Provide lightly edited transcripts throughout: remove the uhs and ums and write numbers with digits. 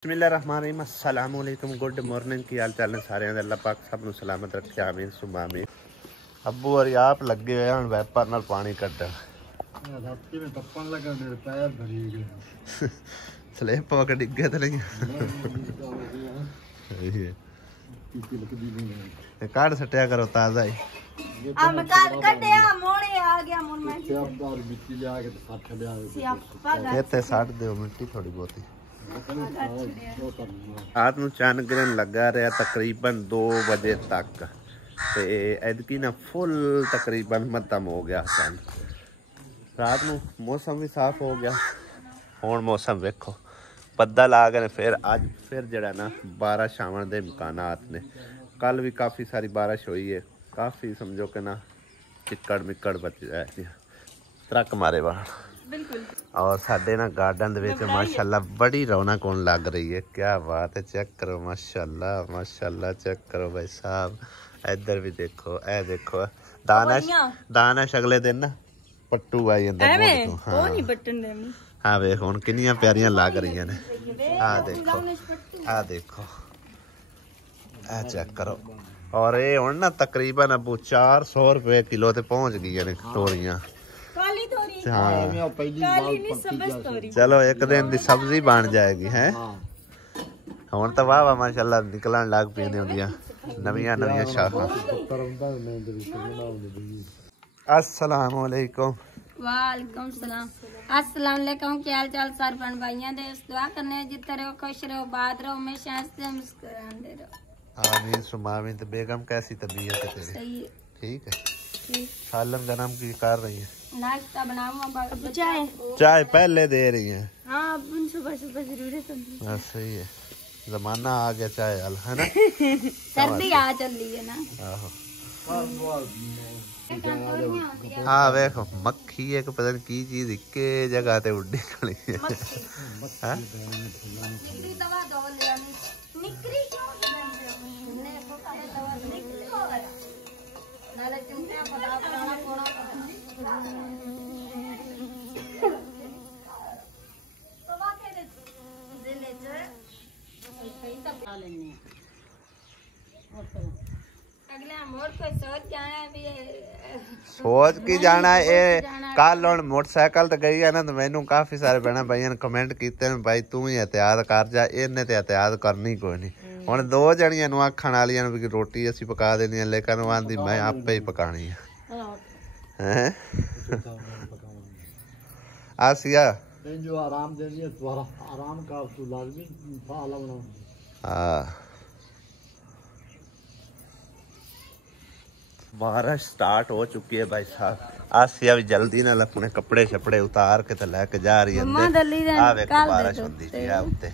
बिस्मिल्लाहिर्रहमानिर्रहीम अस्सलाम वालेकुम गुड मॉर्निंग की हाल चाल ने सारे अल्लाह पाक सब नूं सलामत रखे आमीन सुमा आमीन। अब्बू और आप लगे हुए हैं वैपर नाल पानी कड्डण राती में टप्पन लगा मेरे पैर भरी गए स्लिप होके डिगे तो नहीं काट सटिया करो ताजा ही हम काट कटे मोड़े आ गया मुन में बार मिट्टी ले आके तो साथ चले आए इत्थे साट दिओ मिट्टी थोड़ी बहुती। रात नूं चन्न गिरन लगा रहा तकरीबन 2 बजे तक ते एदकी ना फुल तकरीबन खत्म हो गया सन। रात नूं मौसम भी साफ हो गया। हुण मौसम वेखो बदल आ गए फिर अज फिर जड़ा ना बारिश आवन दे इम्कानात ने। कल भी काफ़ी सारी बारिश हुई है, काफ़ी समझो कि ना चिक्कड़ मिक्कड़ बच जाए ट्रक मारे बाहर बिल्कुल। और साडे ना गार्डन दे विच माशाअल्लाह बड़ी रौनक होने लग रही है। क्या बात है, चेक करो माशाअल्लाह माशाअल्लाह चेक करो भाई साहब। इधर भी देखो ए देखो दानश अगले दिन ना पट्टू आई अंदर हाँ वेख हुण किन्नियां प्यारियां लग रही ने। आ देखो ए चेक करो। और ये हुण ना तकरीबन अबू 400 रुपए किलो ते पहुंच गई ने तोरियां। हाँ चलो एक दिन की सब्जी बन जाएगी है। हुण तो वाह वाह माशाअल्लाह निकलन लग पई ने नवियां नवियां शाखां। अस्सलाम वालेकुम। वालेकुम सलाम। अस्सलाम वालेकुम। क्या हाल चाल सारे बहन भाइयों दे दुआ करने जिते रहो खुश रहो बात रहो हमेशा हंसते मुस्कुराते रहो आमीन सुमा आमीन। तो बेगम कैसी तबीयत है तेरी? सही है ठीक है। सालम जनाम की कर रही है नाश्ता बनाऊं चाय पहले दे रही है। हाँ सुबह सुबह जरूरत होती है। सही है जमाना आ गया चाय वाला है ना सर्दी आ चल रही है ना। हाँ देखो मक्खी एक पता नहीं की चीज इक्के जगह ते उड्डी खड़ी है। सोच की जाना है कल हुण मोटरसाइकिल तो गई है ना तो मैनू काफी सारे बहना भाइयों ने कमेंट किए भाई तू ही एहतियात कर जा। इन्हें तो एहतियात करनी कोई नहीं। हुण 2 जणियां नूं आखण वालियां भी रोटी असीं पका देनी है लेकिन वो आंदी मैं आपे ही पकानी है। आसिया जो आराम देनी है तुम्हारा आराम का तो लाजमी फाला बनाओ। हाँ बारिश स्टार्ट हो चुकी है भाई साहब। आसिया भी जल्दी नाल अपने कपड़े शपड़े उतार के तो लेके जा रही है। बारिश होंदी जी उत्ते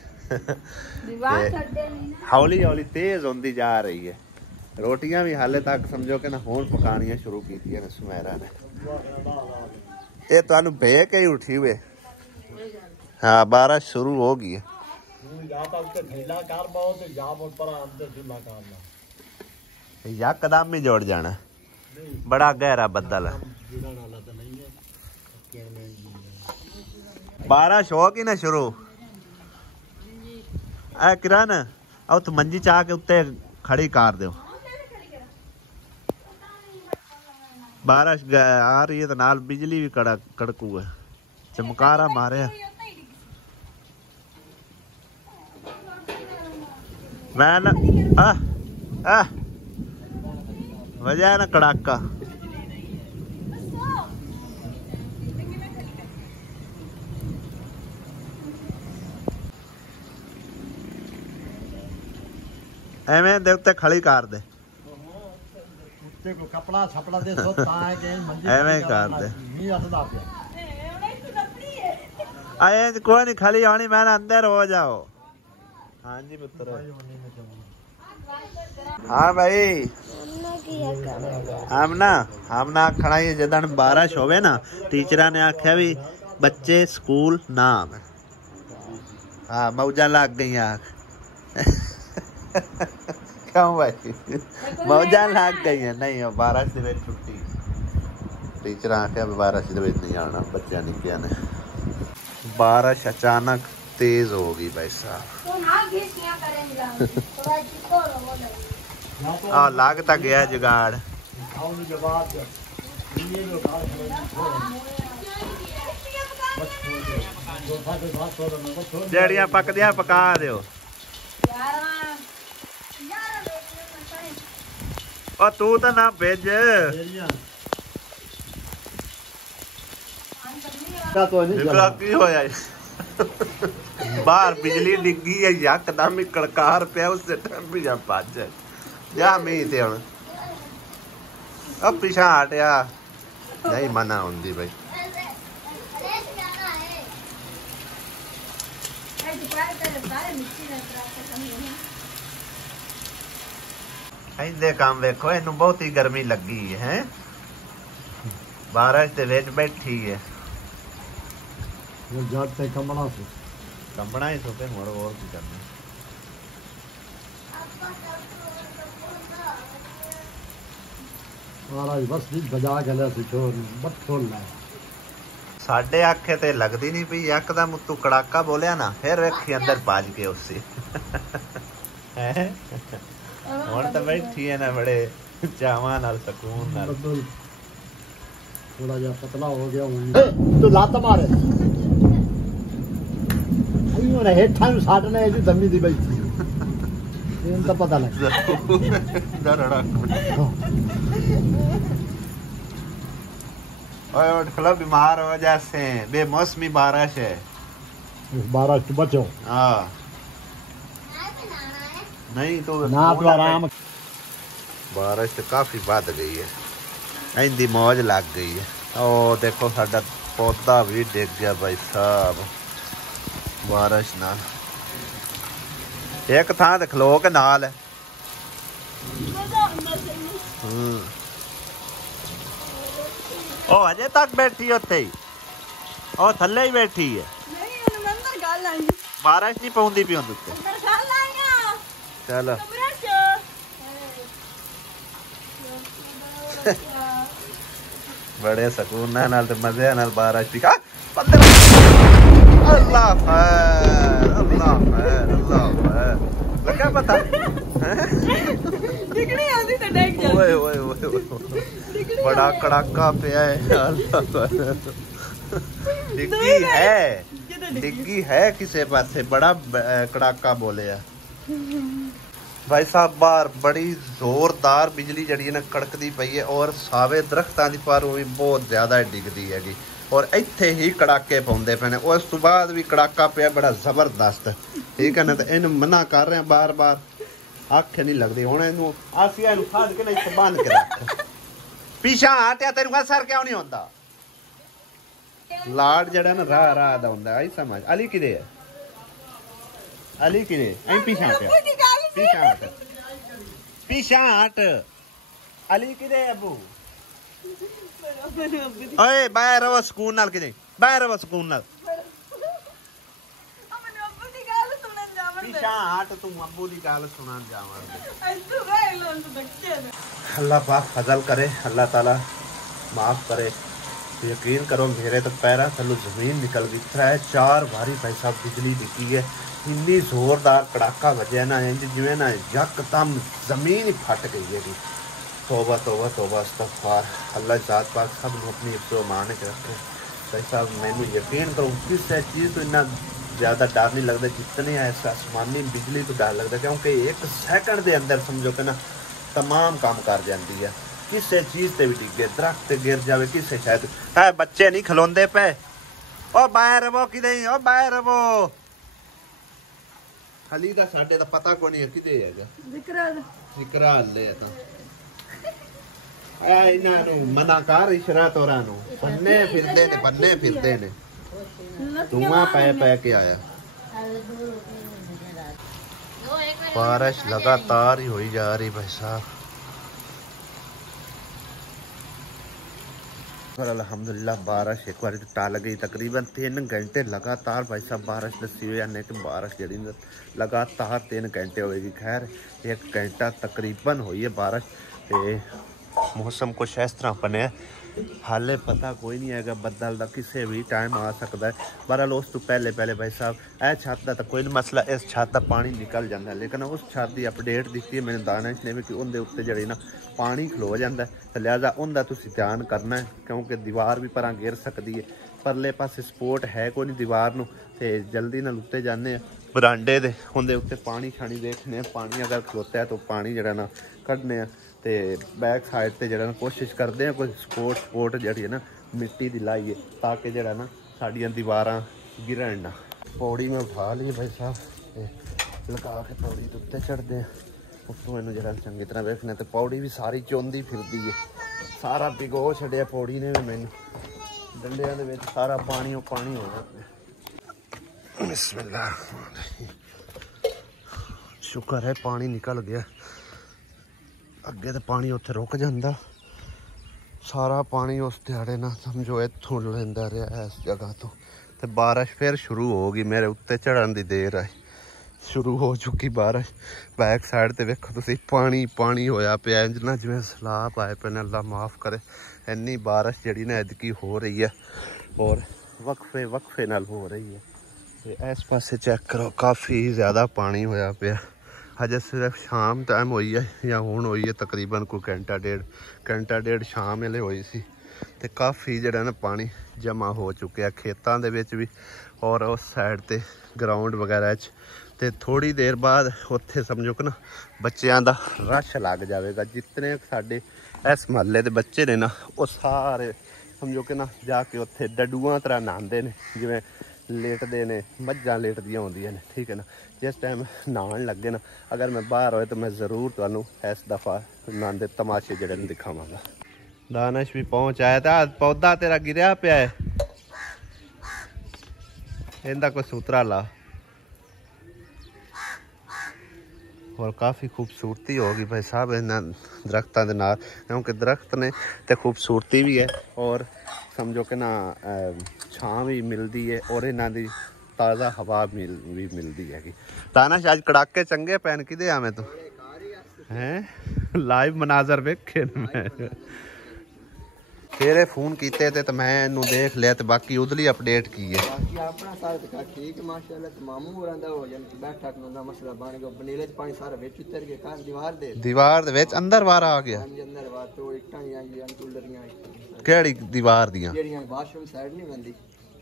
हौली हौली तेज होंदी जा रही है। रोटियां भी हाले तक समझो कि ना हुण पकानियां शुरू की ने सुमेरा ने। ये तुहानू बे के ही उठी हुए। हाँ बारिश शुरू हो गई है। यकदम ही जोड़ जाना बड़ा गहरा बदल है। बारिश हो गई ना शुरू। ए किरण आओ तू मंजी चाह के उत्ते खड़ी कर दो। बारिश आ रही है तो नाल बिजली भी कड़कू है चमकारा मारे। मैं ना वजह है ना कड़ाका। एवें दे उत्ते खड़ी कर दे कपड़ा छपड़ा दे सो ताए के मंजी एवें कर दे नी हटदा पे आए कोई नहीं खाली आनी मैं अंदर हो जाओ। हाँ जी पुत्र हाँ भाई हमना आखना ही जदन बारिश होवे ना टीचर ने आख्या भी बच्चे स्कूल ना आवे। हाँ मौजा लग गई आख क्यों भाई मौजा लग गई है नहीं बारिश दे विच छुट्टी टीचर आख्या बारिश दे विच नहीं आना बच्चों ने क्या ने। बारिश अचानक तेज होगी भाई साहब। लागता गया जुगाड़। जड़ियां पकदियां पका दियो। और तू तो ना भेज की होया बाहर बिजली डिगी है यकदम ही कड़कार पे उससे भी जा भज जा मीह ते हुण अब पिछा हटिया नहीं मना होंदी भाई। इहदे काम वेखो इनू बहुत ही गर्मी लगी है बारिश दे विच बैठी है जट से कंबना ही तो फिर और की करना। महाराज बस बजा के ले छोड़ बट छोड़ ला साढ़े आखे ते लगदी नहीं पई यकदम तू कड़ाका बोलिया ना फिर रखी अंदर पाज के उससे हुण तो बैठी है ना बड़े चावां नाल सुकून नाल। थोड़ा जा पतला हो गया तू लात मारे अयो ने हेठा साडने एडी दमी दी बैठी इन तो पता लग डरड़ा ओए खला बीमार हो जैसे बेमौसमी बारिश है बारिश तो बचो। हां नहीं तो ना तो आराम बारिश तो काफी बढ़ गई है इंदी मौज लग गई है। ओ देखो साडा पौधा भी डिग गया भाई साहब बारिश नाल एक थां ते खलो के नाल ओ अजे तक बैठी उत्थे ही ओ थल्ले ही बैठी है बारिश नहीं पौंदी पई हुंदी उत्ते चल बड़े सुकून नाल ते मजे नाल बारिश पी अल्लाह खैर अल्लाह खैर अल्लाह खैर लगा पता दिखनी आंदी तो डेग जा ओए ओए ओए बड़ा कड़ाका पिया है डिग्गी है किसे पासे बड़ा कड़ाका बोले भाई साहब बाहर बड़ी जोरदार बिजली जड़ी ना कड़कदी पई है और सावे दरख्तां दी पर भी बहुत ज्यादा डिगदी हैगी और इत्थे ही कड़ाके पाउंदे पे ने उस तो बाद भी कड़ाका पिया बड़ा जबरदस्त ठीक है ना तो इन मना कर रहे हैं बार बार अख नहीं लगदी हुण इनू आसिया नु फाड़ के नहीं बंद के रख पीछा हटिया तेरे असर क्यों नहीं होता लाड जड़ा ना राह राह दा हुंदा आई समझ अली किदे है अली किदे आई पीछा हटिया पीछा हट अली किदे अबू ओए बाहर रहो सुकून नाल किदे बाहर रहो सुकून नाल पीछा हट तू अबू दी गल सुनन जावां अल्लाह पाक फजल करे अल्लाह ताला माफ करे यकीन करो मेरे तो पैरा थल्लो जमीन निकल गई 3-4 बारी भाई साहब बिजली दिखी है इन्नी जोरदार कड़ाका वजह ना इंज जिवें ना यकदम जमीन ही फट गई है तौबा तौबा तौबा इस्तगफार अल्लाह जात पाक सब लोग अपनी हिफ्ज़ो मान के रखे भाई साहब मैनू यकीन करो किस चीज़ तो इन्ना ज़्यादा डर नहीं लगता जितने ऐसा आसमानी बिजली तो डर लगता क्योंकि 1 सेकंड के अंदर समझो कि ना तमाम काम कर जाती है किसी चीज़ से भी डिगे दरख्त गिर जाए किसी शायद है बच्चे नहीं खलोंदे पे ओ बाहर रवो किदे ओ बाहर रवो हली का साडे दा पता को नहीं है किदे हैगा जिक्रा ले ता आ इना नु मना कर इशरा तोरा नु बन्ने फिरदे ने धुआं पै के आया बारिश लगातार ही होई जा रही भाई साहब और अल्हम्दुलिल्लाह बारिश एक बार टाल गई तकरीबन 3 घंटे लगातार भाई साहब बारिश दसी हुई है कि बारिश जी लगातार 3 घंटे होएगी खैर 1 घंटा तकरीबन हुई है बारिश ते मौसम कुछ इस तरह बने हाले पता कोई नहीं है बदल का किसी भी टाइम आ सकता है। बहरहाल उस तो पहले भाई साहब यह छत का तो कोई नहीं मसला, इस छत का पानी निकल जाता है, लेकिन उस छत की अपडेट दी है मैंने दानिश ने भी कि उनके उत्ते जड़ी ना पानी खलो जाता है, तो लिहाजा उनका तुसीं ध्यान करना है क्योंकि दीवार भी परा गिर सकती है। परले पासे सपोर्ट है कोई नहीं दीवार नूं, ते जल्दी नाल उत्ते जाने बरांडे दे उनके उत्ते पानी शानी देखने, पानी अगर खलोता है तो पानी जड़ा ना कढ़ने, तो बैक साइड से जड़ा कोशिश करते हैं कोई सपोर्ट जी है ना मिट्टी की लाइए ताकि जड़ा ना साड़ियाँ दीवारां गिरन ना। पौड़ी में उठा ली भाई साहब, लगा के पौड़ी के उत्ते चढ़ते हैं, उत्तों इनू जरा चंगी तरह वेखने, तो पौड़ी भी सारी चौंदी फिरदी है, सारा भिगो छड़िया पौड़ी ने भी मैनू, डंडिया के सारा पानी हो गया। बिस्मिल्लाह, शुक्र है पानी निकल गया, अगे तो पानी उत्थे रुक जाता, सारा पानी उस दिहाड़े ना समझो इत्थों लेंदा रहा इस जगह तो बारिश फिर शुरू होगी, मेरे उत्ते चढ़न की देर आई, शुरू हो चुकी बारिश। बैक साइड ते वेखो तुसीं पानी होया पिया, इंज ना जिवें सैलाब आए पे, अल्लाह माफ़ करे। इन्नी बारिश जिहड़ी ना ऐतकी हो रही है और वक्फे नाल हो रही है। तो इस पासे चेक करो काफ़ी ज़्यादा पानी होया पिया, अजे सिर्फ शाम टाइम हुई है या हुण हुई है, तकरीबन कोई घंटा डेढ़ शाम वेले हुई सी, ते काफ़ी जिहड़ा ना पानी जमा हो चुकिया खेतां दे विच भी और उस साइड ते ग्राउंड वगैरह च। ते थोड़ी देर बाद उत्थे समझो कि ना बच्चों का रश लग जाएगा, जितने साडे इस महल्ले के बच्चे ने ना वो सारे समझो कि ना जाके उत्थे डडूआं तरह नहांदे ने, जिवें लेटते ने मझां लेटदियां होंदियां ने, ठीक है ना। जिस टाइम नहान लगे ना अगर मैं बाहर होए तो मैं ज़रूर तुहानूं इस दफ़ा नहांदे तमाशे जिहड़े ने दिखावांगा। दानिश भी पहुँच आया था, पौधा तेरा गिरया पिया है, इनका कोई सूत्रा ला, और काफ़ी खूबसूरती होगी भाई साहब इन्हां दरख्तों के नाल, क्योंकि दरख्त ने तो खूबसूरती भी है और समझो कि ना छां भी मिलती है और इन्हां दी ताज़ा हवा भी मिलती है। दानिश अज कड़ाके चंगे पैन किदे आवें तू हैं, लाइव मनाजर वेखे मैं तेरे फोन किए थे तो मैं इनू देख लिया, तो बाकी उधली अपडेट की है। बाकी अपना सारा ठीक माशाल्लाह, तो मामू होरां दा हो जान बैठा दा मसला बन गया, बनेले च पानी सारा विच उतर गया, कान दीवार दे विच अंदर बाहर आ गया, अंदर बाहर तो इट्टां ही आई टूलरियां केड़ी दीवार दियां जेड़ियां वाशरूम साइड नहीं बंदी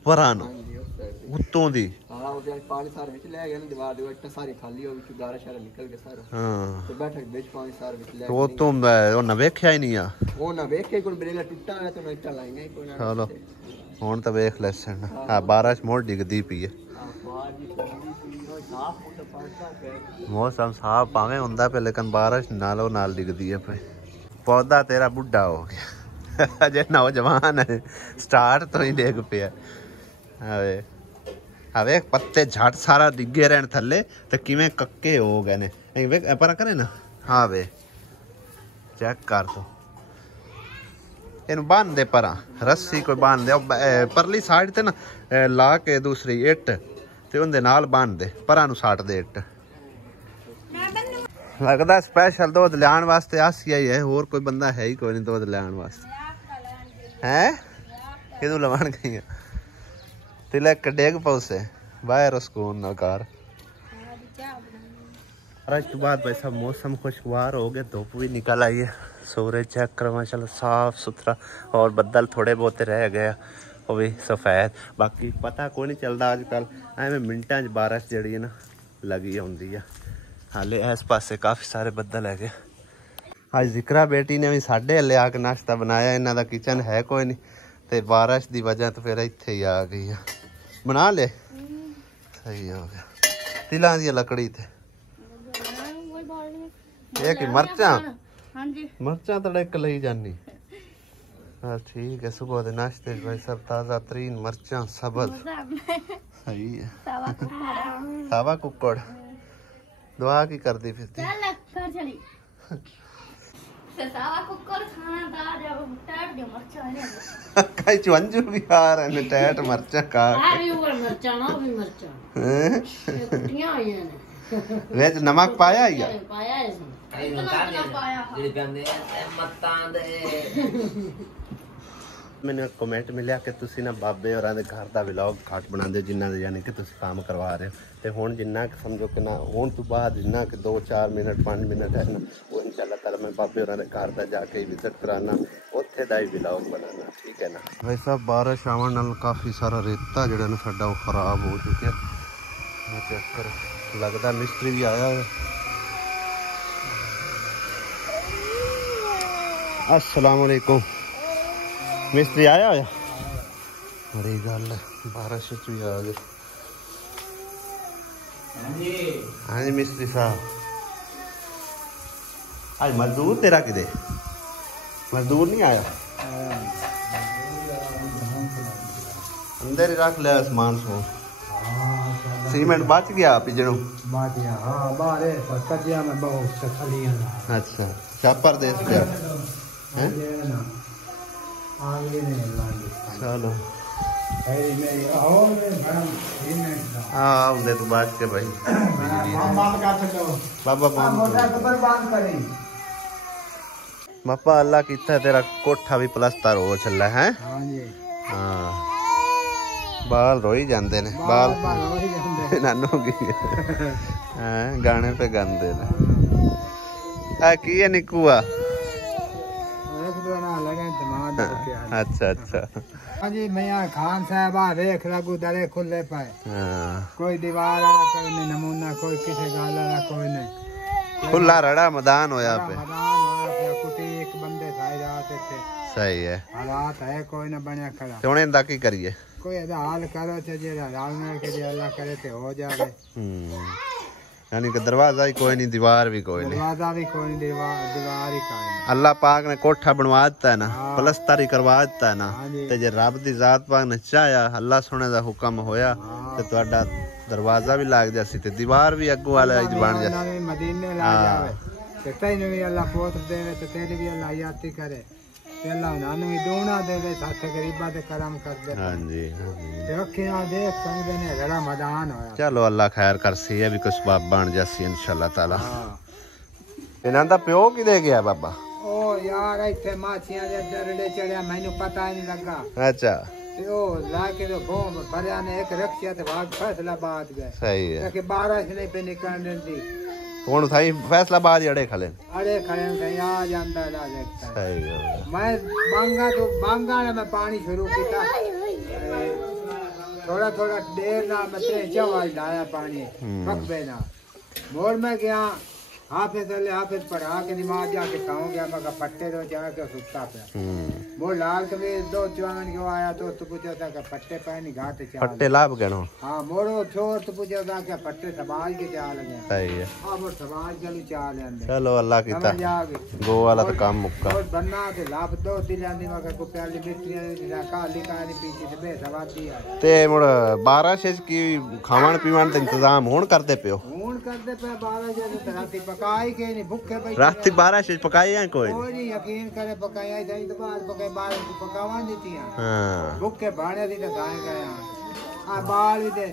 परान उत्तों दी, हां उधर पानी सारा विच ले गया ना, दीवार दे इट्टां सारी खाली हो गई, गारा शारा निकल गया सारा। हां तो बैठक विच पानी सारा विच ले तो तुम ओ ना वेख्या ही नहीं आ, वो ना वेखे कोई बनेला टूटा है तो मैं इट्टां लाईंगा कोई ना। चलो हुण तो वेख लैसन, हां बारिश मोड़ डिगदी पई है, मौसम साफ भावें हुंदा पे लेकिन बारिश नालों नाल डिगदी है पे। पौधा तेरा बुढ़ा हो गया अजे नौजवान है, स्टार्ट तो ही डिग पिया, हवे पत्ते झट सारा डिगे रहन थले तो किवें कक्के हो गए ने, पर करे ना हाँ वे चेक कर तो इन बांध दे परा रस्सी कोई बांध दे, परली साइड ते ना ला के दूसरी इट ते उनदे नाल बांध दे, परा नू साट दे इट। लगदा स्पेशल दूध लैन वास्ते आसिया ही है, होर कोई बंदा है ही कोई नहीं दूध लैन वास्ते है, किदू लवान गई तिलक डेग पौसे बाहर सुकून ना कर। बारिश के बाद भाई साहब मौसम खुशगवार हो गया, धूप भी निकल आई है, सूरज चेक करो माशाल्लाह साफ सुथरा, और बदल थोड़े बहुत रह गए वो भी सफ़ेद, बाकी पता कोई नहीं चलता अजकल एवं मिनटा च बारिश जी है ना लगी होंगी है। हाले इस पासे काफ़ी सारे बदल है। अज जिक्रा बेटी ने भी साढ़े हले आके नाश्ता बनाया, इन्हों का किचन है कोई नहीं, तो बारिश की वजह तो फिर इत्थे ही आ गई है, बना ले सही हो गया। तिलों की लकड़ी थे कि मरचा तड़क ली जानी, हाँ ठीक है। सुबह के नाश्ते भाई सब ताज़ा तरीन मरचा सबज सही है। सावा कुकड़ दुआ की करती फिरती कई चुंजू भी आ रहे हैं टैट मरचा का वेच नमक पाया ही मैंने कमेंट मिलिया कि तुसी ना बाबे और घर का व्लॉग घट बनाते हो जिन्ना यानी कि तुसी काम करवा रहे हो तो हुण जिन्ना कि समझो कि ना हुण तो बाद जिन्ना कि 2-4 मिनट 5 मिनट है ना वो इंशाल्लाह ताला मैं बाबे और घर का जाके विजिट कराना उत्थे दा ही व्लॉग बनाना ठीक है ना। भाई साहब बारिश आवन नाल काफ़ी सारा रेता जिहड़ा ना साडा वो खराब हो चुका है। चेक करो लगता मिस्त्री भी आया है। अस्सलाम वालेकुम मिस्त्री आया होया बड़ी गल बारिश भी आ गई। हाँ जी मिस्त्री साहब आज मजदूर तेरा किधे मजदूर नहीं आया अंदर ही रख लिया सामान समून सीमेंट बच गया पिजड़ों अच्छा छापर दे चलो हाँ उन्हें तो बात के भाई बाबा बाबा अल्लाह कितना तेरा कोठा भी प्लस्तर हो चला है। हाँ बाल रोई जाते ने बाल नानू गाने पे गाते ने की है निकुआ अच्छा अच्छा हाँ जी मियां खान साहब आ देख लागू दरे खुले पाए कोई दीवार वाला कोई नहीं नमूना कोई किसी गाल वाला कोई नहीं खुला रड़ा मैदान होया पे कुटी एक बंदे साई रात थे सही है हालात है कोई ना बनया खड़ा तो उन्हें की करिए कोई हाल करो जे हाल में के अल्लाह करे ते हो जावे यानी कि दरवाजा ही कोई नहीं दीवार भी कोई नहीं दरवाजा भी कोई नहीं दीवार ही कोई नहीं अल्लाह पाक ने कोठा बनवा दिता है ना प्लस्तर ही करवा दिता है ना ते जे रब दी जात पाक ने चाहया अल्लाह सोने दा हुक्म होया ते तुहाडा दरवाजा भी लाग जासी ते दीवार भी अग्गू वाला ही बन जासी मदीने ला जावे ते तैनू भी अल्लाह पोत देवे ते तेरी भी अल्लाह याती करे ते अल्लाह नानू भी दोना देवे साथे गरीबा दे करम कर दे। हां जी ते अखियां देख संगदे ने रड़ा मैदान होया चलो अल्लाह खैर करसी है भी कुछ बाप बन जासी इंशाल्लाह ताला। इन्हां दा प्यो किदे गया बाबा ओ यार इथे माछियां दे डरडे चढ़िया मैनू पता ही नहीं लगा अच्छा ते ओ लाके तो बम भरिया ने एक रखिया ते भाग फैसलाबाद गए सही है कि बारिश नहीं पे निकलने दी हुण थाई फैसलाबाद ही अड़े खले कहीं आ जांदा ला देखता सही है मैं बांगा ने मैं पानी शुरू किया थोड़ा थोड़ा देर ना मैं चवाल लाया पानी पकबे ना मोड़ में गया हाफिज पढ़ा के दिमाग जाके खाऊं गया मैं पट्टे दो जाके सुता पे वो लाल कभी 2 चुआन के आया तो पूछा था कि पट्टे पानी घाट चाल पट्टे लाभ गनो हां मोड़ो छोर तो पूछा था कि पट्टे समाज के चाल गए सही है हां वो समाज चली चाल अंदर चलो अल्लाह की ता गो वाला तो काम मुक्का और बनना के लाभ दो दिलांदी मगर को प्याली मिट्टियां ने काली काली पीछे से बेसवादी है ते मुड़ 12 से की खावन पीवन ते इंतजाम हुन करते पियो हुन करते पे 12 से राती पकाई के नहीं भूखे बैठे राती 12 से पकाई है कोई नहीं यकीन करे पकाया जाई तो बाद पकाई बाल को पकावा देती हैं हां भूखे भाड़े दी तो गाय गया आ बाल भी दे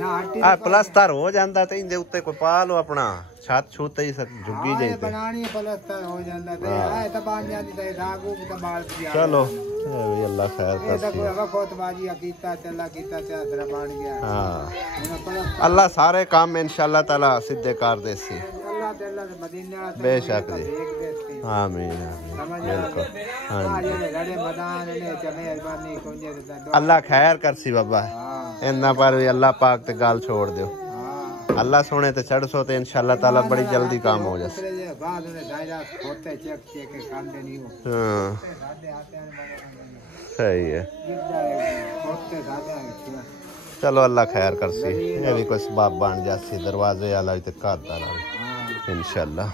ना हट्टी आ प्लास्टर हो जांदा ते इंदे उत्ते कोई पा लो अपना छत छूते ही सब झुग्गी जाई ते बनानी प्लास्टर हो जांदा ते है त बांध जांदी ते धागू तो बाल भी चलो ये अल्लाह खैर कर सी ये तो कोई बाजी कीता चला कीता चादर बन गया हां अल्लाह सारे काम इंशाल्लाह ताला सीधे कर देसी अल्लाह ताला मदीना बेशक जी आमीन बिल्कुल हां ये लड़े मैदान ने मेहरबानी कोंजे अल्लाह खैर करसी बाबा इन्ना पर भी अल्लाह पाक ते गाल छोड़ दियो अल्लाह सोने ते चढ़ सो ते इंशाल्लाह ताला बड़ी जल्दी काम हो जाए बाद में दायरा होते चेक चेक खांदे नहीं हो हां सही है चलो अल्लाह खैर करसी ये भी कुछ बाप बन जासी दरवाजे वाला ते घर दा इंशाल्लाह।